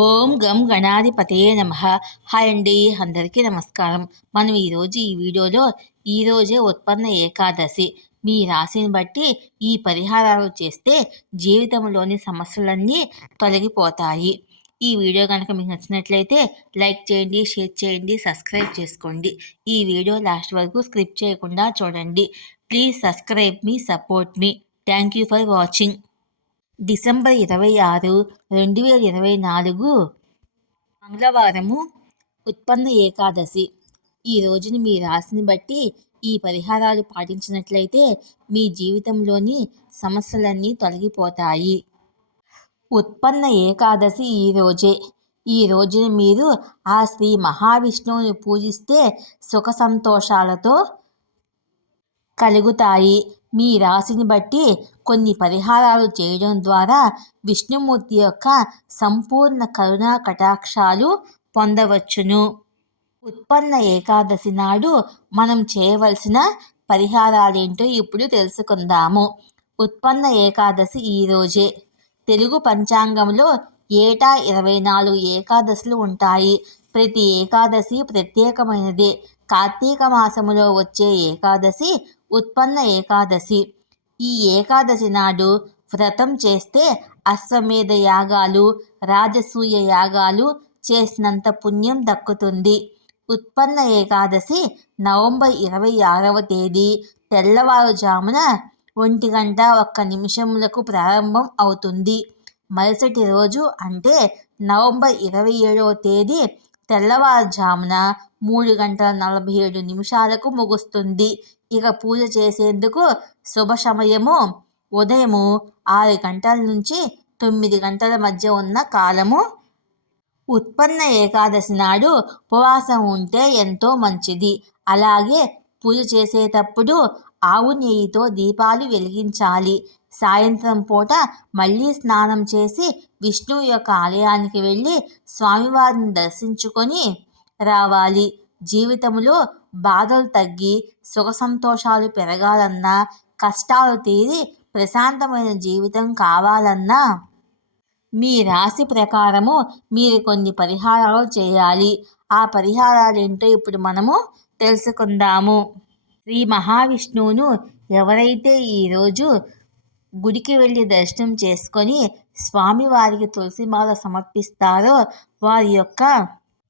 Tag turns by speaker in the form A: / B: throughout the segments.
A: ఓం గం గణాధిపతయే నమ. హాయ్ అండి అందరికీ నమస్కారం. మనం ఈరోజు ఈ వీడియోలో ఈరోజే ఉత్పన్న ఏకాదశి. మీ రాశిని బట్టి ఈ పరిహారాలు చేస్తే జీవితంలోని సమస్యలన్నీ తొలగిపోతాయి. ఈ వీడియో కనుక మీకు నచ్చినట్లయితే లైక్ చేయండి షేర్ చేయండి సబ్స్క్రైబ్ చేసుకోండి. ఈ వీడియో లాస్ట్ వరకు స్క్రిప్ట్ చేయకుండా చూడండి. ప్లీజ్ సబ్స్క్రైబ్ మీ support me. Thank you for watching. December ఇరవై ఆరు రెండు వేల ఇరవై నాలుగు మంగళవారము ఉత్పన్న ఏకాదశి. ఈ రోజుని మీ రాశిని బట్టి ఈ పరిహారాలు పాటించినట్లయితే మీ జీవితంలోని సమస్యలన్నీ తొలగిపోతాయి. ఉత్పన్న ఏకాదశి ఈ రోజే. ఈ రోజున మీరు ఆ శ్రీ మహావిష్ణువుని పూజిస్తే సుఖ సంతోషాలతో కలుగుతాయి. మీ రాశిని బట్టి కొన్ని పరిహారాలు చేయడం ద్వారా విష్ణుమూర్తి యొక్క సంపూర్ణ కరుణా కటాక్షాలు పొందవచ్చును. ఉత్పన్న ఏకాదశి నాడు మనం చేయవలసిన పరిహారాలేంటో ఇప్పుడు తెలుసుకుందాము. ఉత్పన్న ఏకాదశి ఈరోజే తెలుగు పంచాంగంలో ఏటా ఇరవై నాలుగు ఏకాదశులు ఉంటాయి. ప్రతి ఏకాదశి ప్రత్యేకమైనదే. కార్తీక మాసములో వచ్చే ఏకాదశి ఉత్పన్న ఏకాదశి. ఈ ఏకాదశి నాడు వ్రతం చేస్తే అశ్వమేధ యాగాలు రాజసూయ యాగాలు చేసినంత పుణ్యం దక్కుతుంది. ఉత్పన్న ఏకాదశి నవంబర్ ఇరవై ఆరవ తేదీ తెల్లవారుజామున ఒంటి గంట ఒక్క నిమిషములకు ప్రారంభం అవుతుంది. మరుసటి రోజు అంటే నవంబర్ ఇరవై ఏడవ తేదీ తెల్లవారుజామున మూడు గంటల నలభై ఏడు నిమిషాలకు ముగుస్తుంది. ఇక పూజ చేసేందుకు శుభ సమయము ఉదయము ఆరు గంటల నుంచి తొమ్మిది గంటల మధ్య ఉన్న కాలము. ఉత్పన్న ఏకాదశి నాడు ఉపవాసం ఉంటే ఎంతో మంచిది. అలాగే పూజ చేసేటప్పుడు ఆవు నెయ్యితో దీపాలు వెలిగించాలి. సాయంత్రం పూట మళ్ళీ స్నానం చేసి విష్ణువు యొక్క ఆలయానికి వెళ్ళి స్వామివారిని దర్శించుకొని రావాలి. జీవితంలో బాధలు తగ్గి సుఖ సంతోషాలు పెరగాలన్నా కష్టాలు తీరి ప్రశాంతమైన జీవితం కావాలన్నా మీ రాశి ప్రకారము మీరు కొన్ని పరిహారాలు చేయాలి. ఆ పరిహారాలు ఏంటో ఇప్పుడు మనము తెలుసుకుందాము. శ్రీ మహావిష్ణువును ఎవరైతే ఈరోజు గుడికి వెళ్ళి దర్శనం చేసుకొని స్వామివారికి తులసిమాల సమర్పిస్తారో వారి యొక్క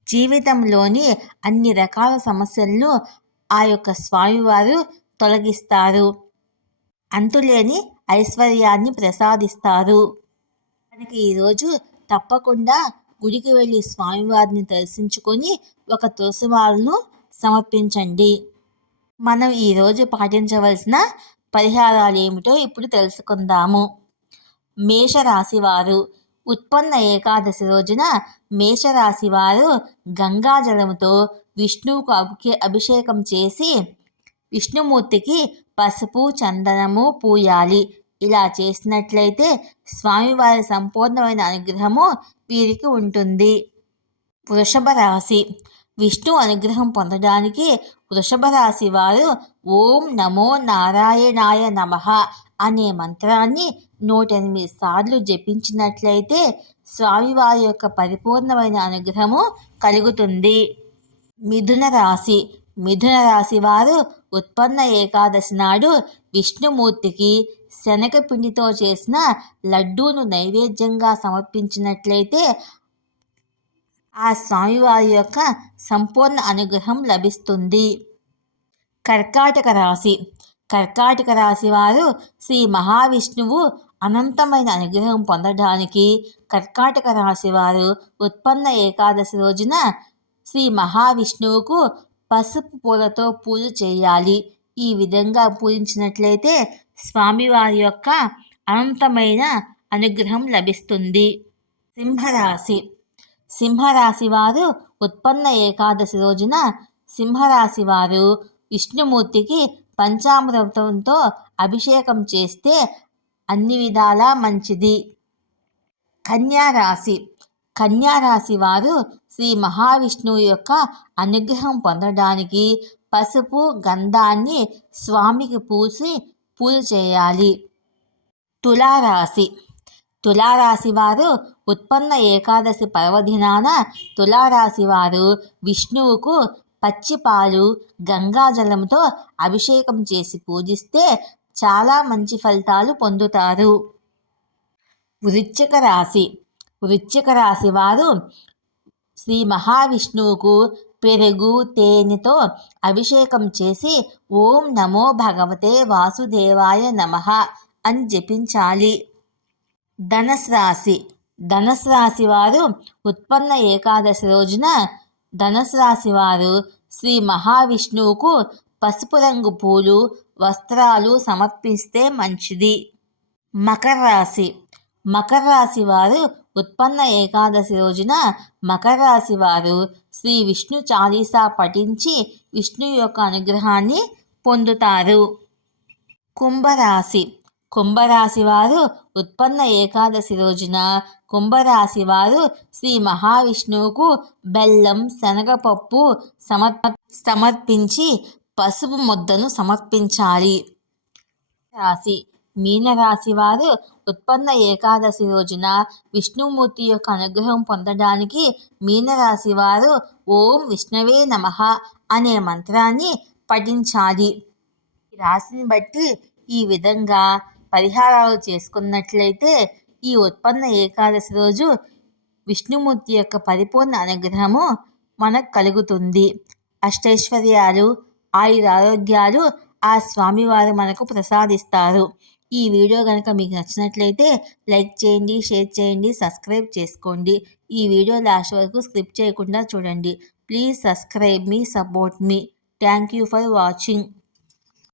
A: జీవితంలోని అన్ని రకాల సమస్యలను ఆ యొక్క స్వామివారు తొలగిస్తారు. అంతులేని ఐశ్వర్యాన్ని ప్రసాదిస్తారు. మనకి ఈరోజు తప్పకుండా గుడికి వెళ్ళి స్వామివారిని దర్శించుకొని ఒక తులసిమాలను సమర్పించండి. మనం ఈరోజు పాటించవలసిన పరిహారాలు ఏమిటో ఇప్పుడు తెలుసుకుందాము. మేషరాశి వారు ఉత్పన్న ఏకాదశి రోజున మేషరాశి వారు గంగాజలముతో విష్ణువుకు అభికే అభిషేకం చేసి విష్ణుమూర్తికి పసుపు చందనము పూయాలి. ఇలా చేసినట్లయితే స్వామివారి సంపూర్ణమైన అనుగ్రహము వీరికి ఉంటుంది. వృషభ రాశి విష్ణు అనుగ్రహం పొందడానికి వృషభ రాశి వారు ఓం నమో నారాయణాయ నమ అనే మంత్రాన్ని నూట ఎనిమిది సార్లు జపించినట్లయితే స్వామివారి యొక్క పరిపూర్ణమైన అనుగ్రహము కలుగుతుంది. మిథున రాశి. మిథున రాశి వారు ఉత్పన్న ఏకాదశి నాడు విష్ణుమూర్తికి శనగపిండితో చేసిన లడ్డూను నైవేద్యంగా సమర్పించినట్లయితే ఆ స్వామివారి యొక్క సంపూర్ణ అనుగ్రహం లభిస్తుంది. కర్కాటక రాశి. కర్కాటక రాశి వారు శ్రీ మహావిష్ణువు అనంతమైన అనుగ్రహం పొందడానికి కర్కాటక రాశి వారు ఉత్పన్న ఏకాదశి రోజున శ్రీ మహావిష్ణువుకు పసుపు పూలతో పూజ చేయాలి. ఈ విధంగా పూజించినట్లయితే స్వామివారి యొక్క అనంతమైన అనుగ్రహం లభిస్తుంది. సింహరాశి. సింహరాశి వారు ఉత్పన్న ఏకాదశి రోజున సింహరాశి వారు విష్ణుమూర్తికి పంచామృతంతో అభిషేకం చేస్తే అన్ని విధాలా మంచిది. కన్యారాశి కన్యారాశి వారు శ్రీ మహావిష్ణువు యొక్క అనుగ్రహం పొందడానికి పసుపు గంధాన్ని స్వామికి పూసి పూజ చేయాలి. తులారాశి. తులారాశివారు ఉత్పన్న ఏకాదశి పర్వదినాన తులారాశివారు విష్ణువుకు పచ్చిపాలు గంగాజలంతో అభిషేకం చేసి పూజిస్తే చాలా మంచి ఫలితాలు పొందుతారు. వృచ్చిక రాశి. వృచ్చిక రాశి వారు శ్రీ మహావిష్ణువుకు పెరుగు తేనెతో అభిషేకం చేసి ఓం నమో భగవతే వాసుదేవాయ నమ అని జపించాలి. ధనస్ రాశి ధనస్ రాశి వారు ఉత్పన్న ఏకాదశి రోజున ధనస్ రాశి వారు శ్రీ మహావిష్ణువుకు పసుపు రంగు పూలు వస్త్రాలు సమర్పిస్తే మంచిది. మకర రాశి. మకర రాశి వారు ఉత్పన్న ఏకాదశి రోజున మకర రాశి వారు శ్రీ విష్ణు చాలీసా పఠించి విష్ణు యొక్క అనుగ్రహాన్ని పొందుతారు. కుంభరాశి. కుంభరాశి వారు ఉత్పన్న ఏకాదశి రోజున కుంభరాశి వారు శ్రీ మహావిష్ణువుకు బెల్లం శనగపప్పు సమర్ప సమర్పించి పసుపు ముద్దను సమర్పించాలి. రాశి. మీనరాశి వారు ఉత్పన్న ఏకాదశి రోజున విష్ణుమూర్తి యొక్క అనుగ్రహం పొందడానికి మీనరాశి వారు ఓం విష్ణవే నమ అనే మంత్రాన్ని పఠించాలి. రాశిని బట్టి ఈ విధంగా పరిహారాలు చేసుకున్నట్లయితే ఈ ఉత్పన్న ఏకాదశి రోజు విష్ణుమూర్తి యొక్క పరిపూర్ణ అనుగ్రహము మనకు కలుగుతుంది. అష్టైశ్వర్యాలు ఆయుర ఆరోగ్యాలు ఆ స్వామివారు మనకు ప్రసాదిస్తారు. ఈ వీడియో కనుక మీకు నచ్చినట్లయితే లైక్ చేయండి షేర్ చేయండి సబ్స్క్రైబ్ చేసుకోండి. ఈ వీడియో లాస్ట్ వరకు స్క్రిప్ట్ చేయకుండా చూడండి. ప్లీజ్ సబ్స్క్రైబ్ మీ support me. Thank you for watching.